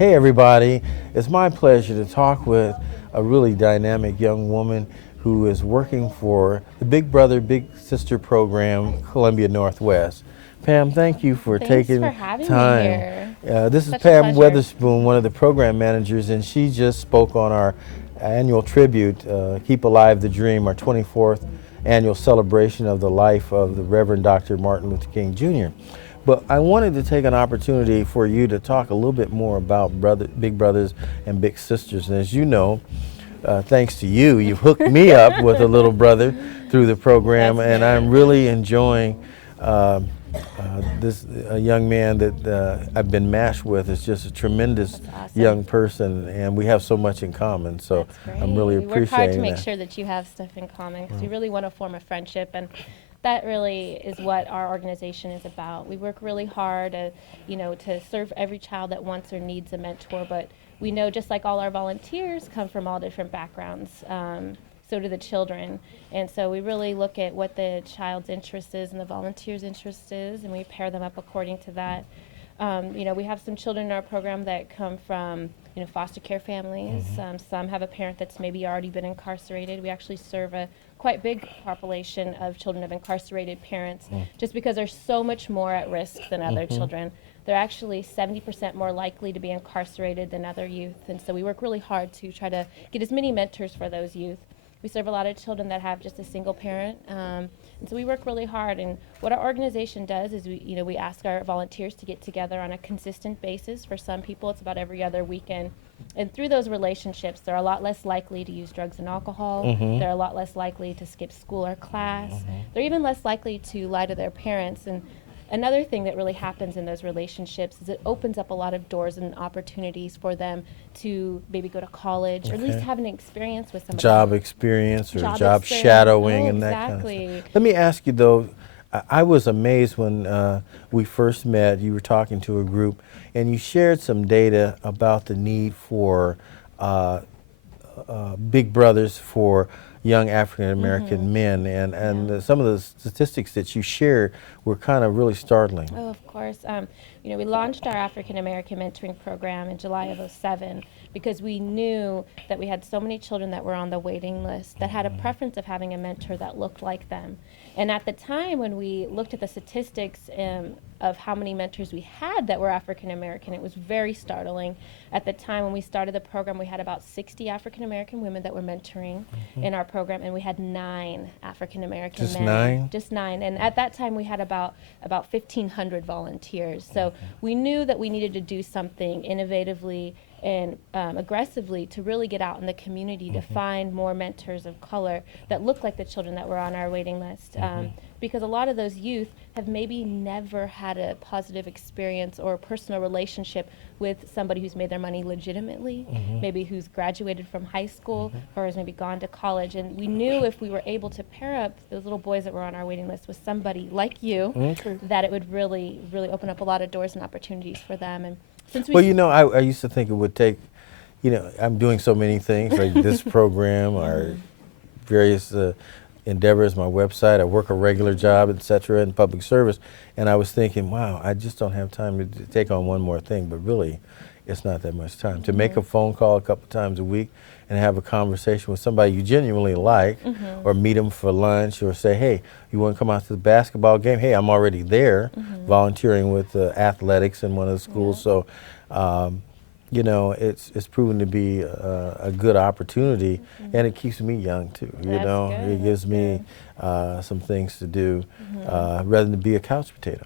Hey everybody, it's my pleasure to talk with a really dynamic young woman who is working for the Big Brother Big Sister program, Columbia Northwest. Pam, thank you for Thanks for taking having me time. here. This is Such a Pam pleasure. Weatherspoon, one of the program managers, and she just spoke on our annual tribute, Keep Alive the Dream, our 24th annual celebration of the life of the Reverend Dr. Martin Luther King Jr. But I wanted to take an opportunity for you to talk a little bit more about Big Brothers and Big Sisters. And as you know, thanks to you, you've hooked me up with a little brother through the program, That's and I'm great. really enjoying uh, this young man that I've been matched with. Is just a tremendous That's awesome. young person, and we have so much in common. So That's I'm really great. We work hard to appreciating make that. sure that you have stuff in common because we really want to form a friendship, and that really is what our organization is about. We work really hard, to serve every child that wants or needs a mentor. But we know, just like all our volunteers come from all different backgrounds, so do the children. And so we really look at what the child's interest is and the volunteer's interest is, and we pair them up according to that. We have some children in our program that come from, foster care families. Some have a parent that's maybe already been incarcerated. We actually serve a quite big population of children of incarcerated parents, just because they're so much more at risk than other children. They're actually 70% more likely to be incarcerated than other youth. And so we work really hard to try to get as many mentors for those youth. We serve a lot of children that have just a single parent, and so we work really hard. And what our organization does is we ask our volunteers to get together on a consistent basis. For some people, it's about every other weekend. And through those relationships, they're a lot less likely to use drugs and alcohol. They're a lot less likely to skip school or class. They're even less likely to lie to their parents. And another thing that really happens in those relationships is it opens up a lot of doors and opportunities for them to maybe go to college or at least Okay. have an experience with somebody. Job experience or Job job experience. shadowing Oh, and that kind of stuff. exactly. Let me ask you though, I was amazed when we first met. You were talking to a group and you shared some data about the need for uh, big brothers for young African American men, and Yeah. some of the statistics that you shared were kind of really startling. Oh, of course. We launched our African American mentoring program in July of '07 because we knew that we had so many children that were on the waiting list that had a preference of having a mentor that looked like them. And at the time when we looked at the statistics of how many mentors we had that were African American, it was very startling. At the time when we started the program, we had about 60 African American women that were mentoring in our program, and we had 9 African American Just men. 9? Just 9. And at that time, we had about 1,500 volunteers. So we knew that we needed to do something innovatively and aggressively to really get out in the community to find more mentors of color that look like the children that were on our waiting list. Because a lot of those youth have maybe never had a positive experience or a personal relationship with somebody who's made their money legitimately, maybe who's graduated from high school or has maybe gone to college. And we knew if we were able to pair up those little boys that were on our waiting list with somebody like you, Okay. that it would really, really open up a lot of doors and opportunities for them. And since we Well, I used to think it would take, I'm doing so many things like this program or various endeavors, my website. I work a regular job, etc., in public service, and I was thinking, wow, I just don't have time to take on one more thing. But really, it's not that much time to make a phone call a couple times a week and have a conversation with somebody you genuinely like, or meet them for lunch, or say, hey, you want to come out to the basketball game? Hey, I'm already there, volunteering with athletics in one of the schools. So. It's proven to be a good opportunity, and it keeps me young too. That's good. It gives That's me good. some things to do rather than be a couch potato.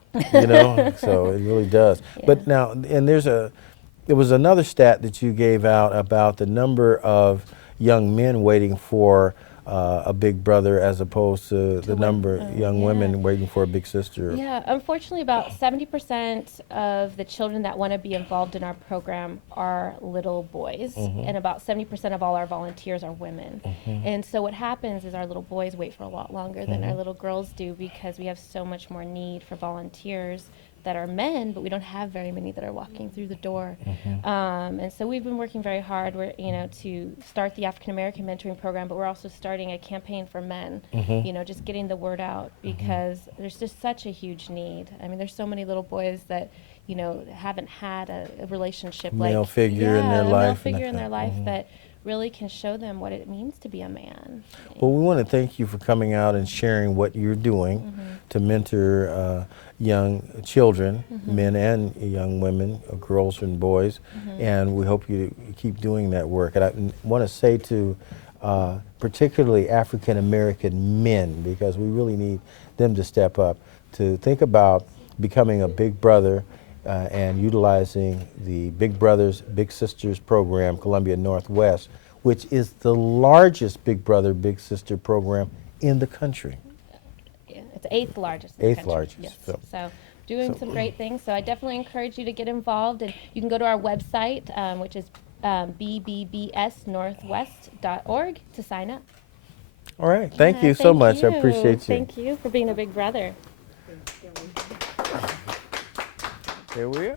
So it really does. Yeah. But now, and there was another stat that you gave out about the number of young men waiting for a big brother as opposed to the number of young yeah. women waiting for a big sister. Yeah, unfortunately, about 70% of the children that want to be involved in our program are little boys, and about 70% of all our volunteers are women. And so what happens is our little boys wait for a lot longer than our little girls do because we have so much more need for volunteers that are men, but we don't have very many that are walking through the door. And so we've been working very hard, to start the African American mentoring program, but we're also starting a campaign for men. Just getting the word out because there's just such a huge need. I mean, there's so many little boys that you know, haven't had a relationship Male like figure in their a male life and figure that in their kind- life mhm. that really can show them what it means to be a man. Well, we want to thank you for coming out and sharing what you're doing to mentor young children, men and young women, girls and boys, and we hope you keep doing that work. And I want to say to particularly African American men, because we really need them to step up, to think about becoming a big brother and utilizing the Big Brothers Big Sisters program, Columbia Northwest, which is the largest Big Brother Big Sister program in the country. Yeah, it's the eighth largest. In the Eighth country. largest, Yes. so- So doing some great things. So I definitely encourage you to get involved, and you can go to our website, which is bbbsnorthwest.org, to sign up. All right, thank Yeah, you so thank much. I you. appreciate you. Thank you for being a big brother. Here we are.